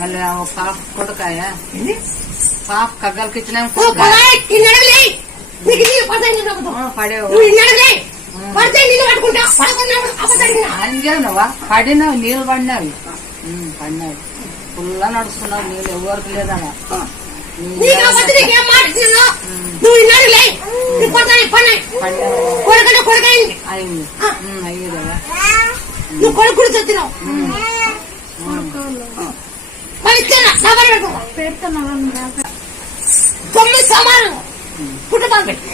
మళ్ళీ పాప కొడుకాయ పాప కగ్గలకి ఇచ్చిన పడేవువా పడినావు నీళ్ళు పడినావి పడినావి ఫుల్లా నడుస్తున్నావు నీళ్ళు ఎవరికి లేదన్నా అయింది అయ్యేదా నువ్వు కొడుకు కూడా చెప్తున్నావు తొమ్మిది సమానం కుటుంబాలు పెట్టి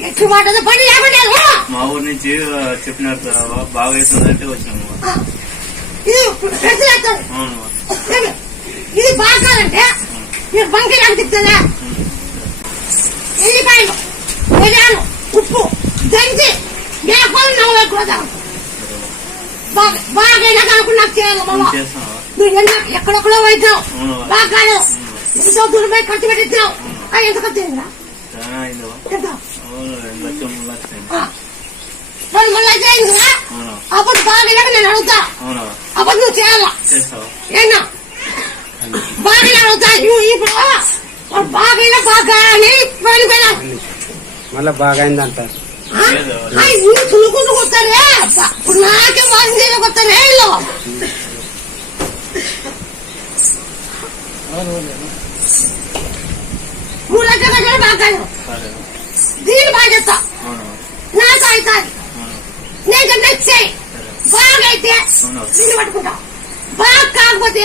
గట్టి మాట పని లేకుండా మా ఊరి నుంచి చెప్పినారు బాగా అవుతుందంటే వచ్చినాము. ఇది బాగాలంటే నీకు బంకి అనిపిస్తుందా? ఎల్లిపాయలు మిరియాలు ఉప్పు దంచి మేకలు నవ్వు కూడా బాగా కాకుండా నాకు చేయాలి. నువ్వు ఎక్కడెక్కడో పోయిద్దావు బాగా ఎంతో దూరం పోయి ఖర్చు పెట్టిద్దావు. ఎంత ఖర్చు అయిందా? 2 లక్షలు అయింది కదా. అప్పుడు బాగా నేను అడుగుతా అప్పుడు నువ్వు చేయాలా ఏనా బాగా అడుగుతా. ఇప్పుడు బాగా అని మళ్ళా బాగా అయింది అంటారు. చులుకుంటూ కొత్తారే ఇప్పుడు నాకే బాగా కొత్తారే ఇల్లు 3 లక్షల బాగా దీన్ని బాగా చెప్తా. నాకు అవుతాది నేను నచ్చాయి బాగా అయితే దీన్ని పట్టుకుంటా. బాగా కాకపోతే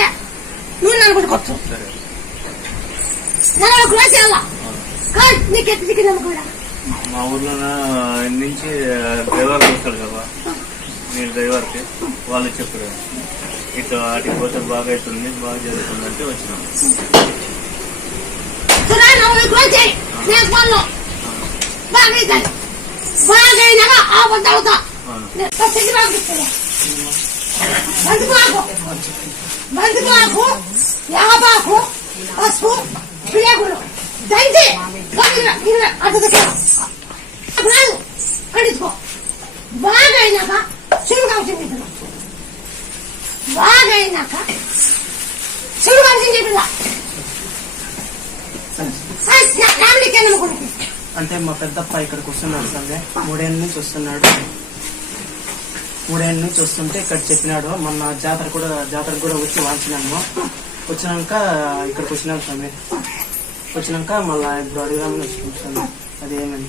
నువ్వు నన్ను పట్టుకోవచ్చు. నలభై కూడా చేయాలా నీకు ఎత్తి దిగినాము కూడా. మా ఊర్లో నుంచి డ్రైవర్కి వస్తాడు కదా, నేను డ్రైవర్కి వాళ్ళు చెప్పారు ఇటు వాటికి పోతే బాగా అవుతుంది బాగా జరుగుతుంది అంటే వచ్చినాము. బాగా అయినాక ఆ పొద్దు అవుతా బంతిపాకు యాపాకు పసుపు పిల్లకులు దంచి అడుగుకో. బాగా అయినాక శివకాంక్షం చెప్పిన బాగా అయినాక శివకాంక్షం చెప్పిన అంటే మా పెద్దప్ప ఇక్కడికి వస్తున్నాడు సందే 3 ఏళ్ళ నుంచి వస్తున్నాడు. 3 ఏళ్ళ నుంచి వస్తుంటే ఇక్కడ చెప్పినాడు. మొన్న జాతరకు కూడా వచ్చి వాంచినాము. వచ్చినాక ఇక్కడికి వచ్చినాం స్వామి. వచ్చినాక మళ్ళా ఇప్పుడు అడుగుదామని వచ్చినాం స్వామి. అదేమని